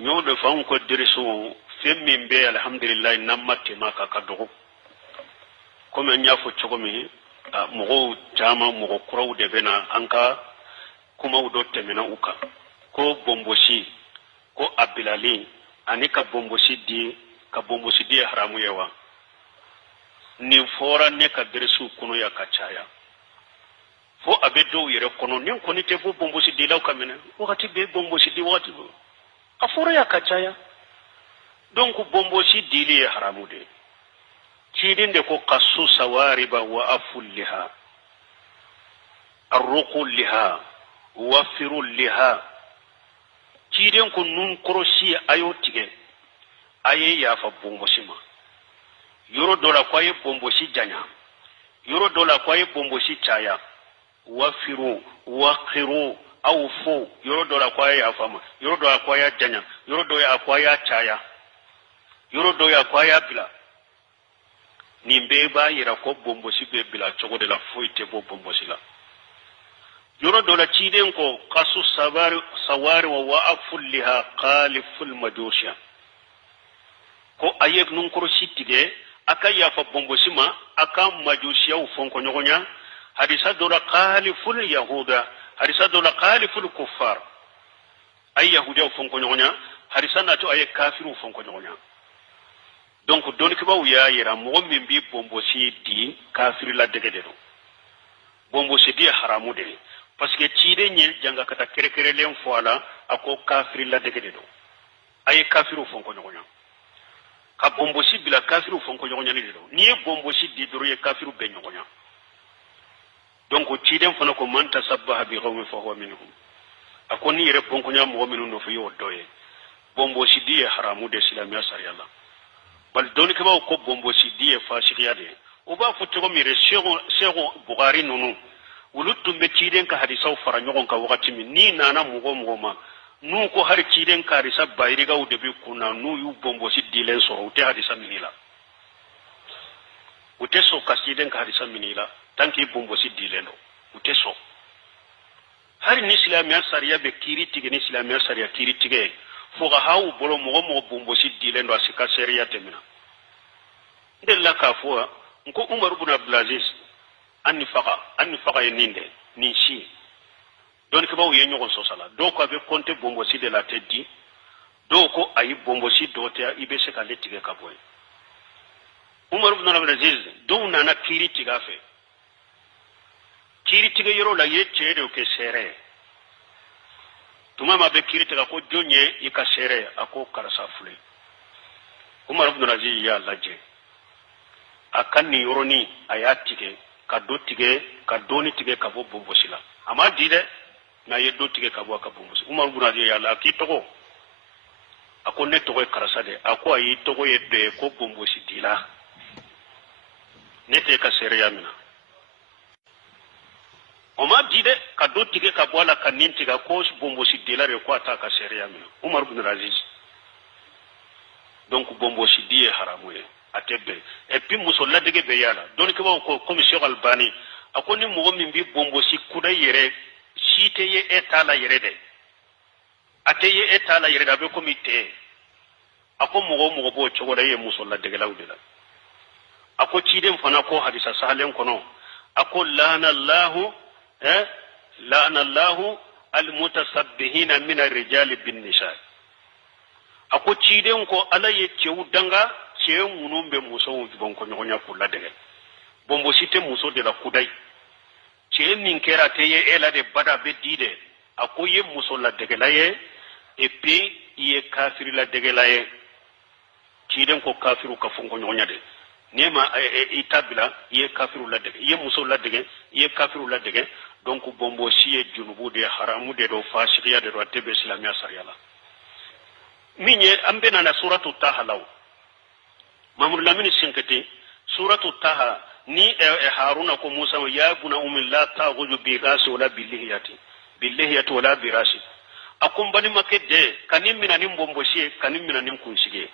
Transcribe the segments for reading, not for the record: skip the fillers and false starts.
nyo de fa ko dirisu femmin be alhamdulillah namatte maka kadogo comme nya fo chogomi mogo jama mogo kuraw de bena anka kuma udo temena uka ko bomboshi ko abilali ani ka bomboshi di haramu yawa ni fora ne ka dirisu kuno ya kachaya fo abedo yere kono ni ko ni te bo bomboshi di law kamene wakati be bomboshi di wakati afora ya kachaya donc bomboshi di li haramu de kidin de ko qassu sawariba wa afulliha arruqu liha wafiru liha kidin ko nun koroshi ayo tige aye ya fa bomboshi ma yoro dola kwaye bomboshi janya yoro dola kwaye bomboshi chaya wafiru waqiru awfu yoro dola kwaye ya fama yoro dola kwaye janya yoro dola kwaye chaya yoro dola kwaye bila nimbe ba yira ko bomboshi be bila chogo de la foite bo bomboshi la yoro dola chiden ko qasu sawari wa wa'aful liha qaliful madusha ko ayek nun koro sitige aka ya fa bomboshi ma aka majushiya u fonko nyogonya hadisa dola qaliful yahuda hadisa dola qaliful kuffar ay yahuda u fonko nyogonya hadisa na to ay kafiru fonko nyogonya donc don ki bawu ya yira mo min bi bomboshi di kafir la dege de do bomboshi di haramu de parce que tiide nyel janga kata kere kere len foala ako kafir la dege de do ay kafiru fonko nyogonya ka bomboshi bila kafiru fonko nyogonya ni do ni bomboshi di do ye kafiru be nyogonya donc tiide fona ko man tasabbaha bi qawmi fa huwa minhum akoni yere fonko nya mo minun no fi yo doye bomboshi di haramu de islamia sariyalla bal doni ke ba ko bomboshi di fashiya de o ba futo ko mire shego bugari nunu wulutum be tiden ka hadisa fara nyogon ka wakati min ni nana mugo ma nu ko har tiden ka hadisa bayri ga ude be kuna nu yu bomboshi di len so ute hadisa minila ute so ka tiden ka hadisa minila tanki bomboshi di len do ute so har ni islamia sariya be kiri tige ni islamia sariya kiri tige foga hawu bolo mogo bomboshi dilen do asika seriya temina ndella ka fo nko umar ibn abdulaziz anni faqa yeninde ni shi don ke bawo yenyo gon sosala do ko be konte bomboshi de la teddi do ko ayi bomboshi do te ibe se ka letige ka boy umar ibn abdulaziz do nana kiri tiga fe kiri tiga yoro la yeche de ke sere tuma ma be kirite ko jonye ika sere ako karasa fule umar ibn aziz ya laje akanni yoroni ayatike ka dotige ka doni tige ka bo bombosila ama dide na yeddo tige ka bo ka bombosi umar ibn aziz ya la ki togo ako ne togo karasa de ako ayi togo yedde ko bombosi dila nete ka sere ya mina oma dide ka do tige ka bola ka nintiga ko bomboshi delare ko ata ka sharia mi umar ibn aziz donc bomboshi di haramu e atebe et puis musolla dege be yala donc ko comme Cheikh Albani akoni mo min bi bomboshi kuda yere shite ye etala yere de ateye etala yere da be komite ako mo bo chogo da ye musolla dege lawdela ako chiden fana ko hadisa sahalen kono ako lana allah لعن الله المتسبحين من الرجال بالنساء ako ciden ko ala ye cewu danga cewu munum be muso wujubon ko nyonya kula dege bombo site muso de la kudai ce min kera te ye ela de bada be dide ako ye muso la dege la ye et puis ye kafiri la dege la ye ciden ko kafiru ka fonko nyonya de nema itabila ye kafiru la dege ye muso la dege ye kafiru la dege donc bombo siye junubu de haramu de do fashiya de do tebe islamia sariyala minye ambena na suratu taha law mamul lamini sinkati suratu taha ni haruna ko musa ya guna umilla ta'khudhu bi rasi wala billihiyati wala birasi akum bani makede kanim minanim bombo siye kanim minanim kunsige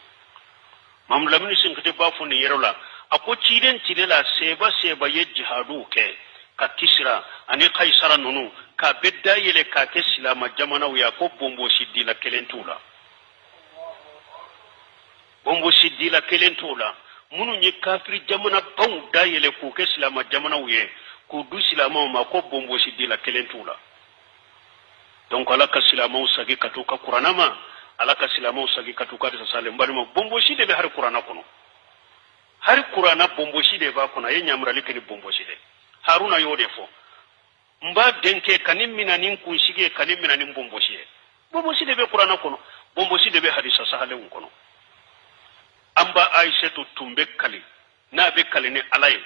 mamul lamini sinkati ba fu ni yerola ako ciden la seba ye jihadu ke ka kisra ani kaisara nunu ka bedda yele ka ke silama jamana ya ko bombo siddi la kelentula bombo sidila kelen tola munu nye kafiri jamana baw dayele ku ke silama jamana uye ku du silama ma ko bombo sidila kelen tola donc ala ka silama usagi katuka qur'ana ma ala ka silama usagi katuka de sale mbali ma bombo side be har qur'ana kono har qur'ana bombo side ba kono ye nyamra likeni bombo side haruna yode fo mba denke kanim minanin kun sige kanim minanin bombo side be qur'ana kono bombo side be hadisa sahale kono amba aishatu tumbe kali na be kali ni alay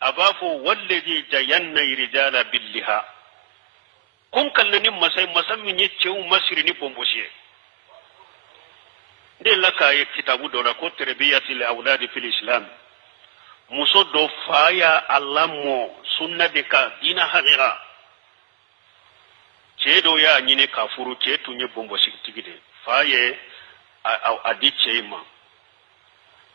abafo walladhi jayanna rijala billiha kun kalni masam min cewu masiri ni bomboshe de laka ye kitabu do ko tarbiyati li awladi fil islam muso do faya allamo sunna de ka dina haqiqa cedo ya nyine kafuru ce tunye bomboshi tigide faye adi ceima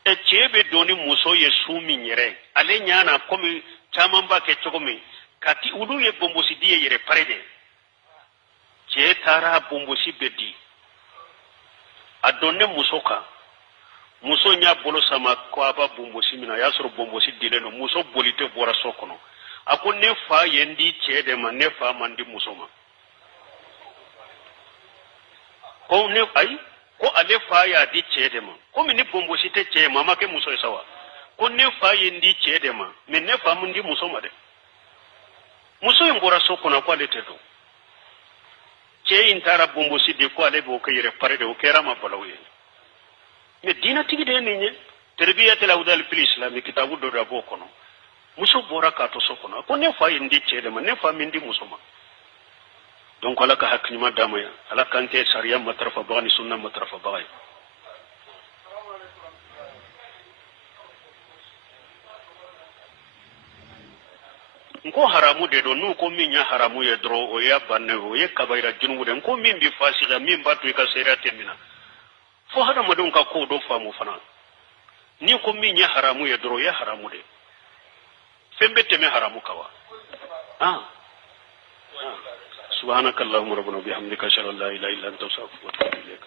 e cebe doni muso ye sumi nyere ale nyana komi chamamba ke chokomi kati udu ye bombosi die yere parede ce tara bombosi bedi adonne muso nya bolo sama ko aba bombosi mina ya soro bombosi dile no muso bolite bora sokono akon ne fa yendi cede ma ne fa mandi muso ma ko ne ai ko ale fa ya di cede ma ko mi ni bombosi te ce ma make muso sawa ko ne fa yendi cede ma me ne fa mandi muso ma de muso en bora sokono ko ale tedo ce intara bombosi de ko ale bo kayre parede o kera ma balawiye me dina tigi de ninye tarbiyatul awdal fil islam kitabu do da bokono muso bora ka to sokono ko ne fa yindi cede ma ne fa mindi muso ma donc ala ka hakni ma damaya ala kante sariya matrafa bani sunna matrafa bay ko haramu de do nu ko minya haramu ye dro o ya banne o ye kabaira junubu de ko min bi fasila min batu ka sera temina fo hada madon ka ko do famu fana ni ko minya haramu ye dro ya haramu de fembe teme haramu kawa subhanakallahumma rabbana bihamdika ashhadu an la ilaha illa anta astaghfiruka wa atubu ilaik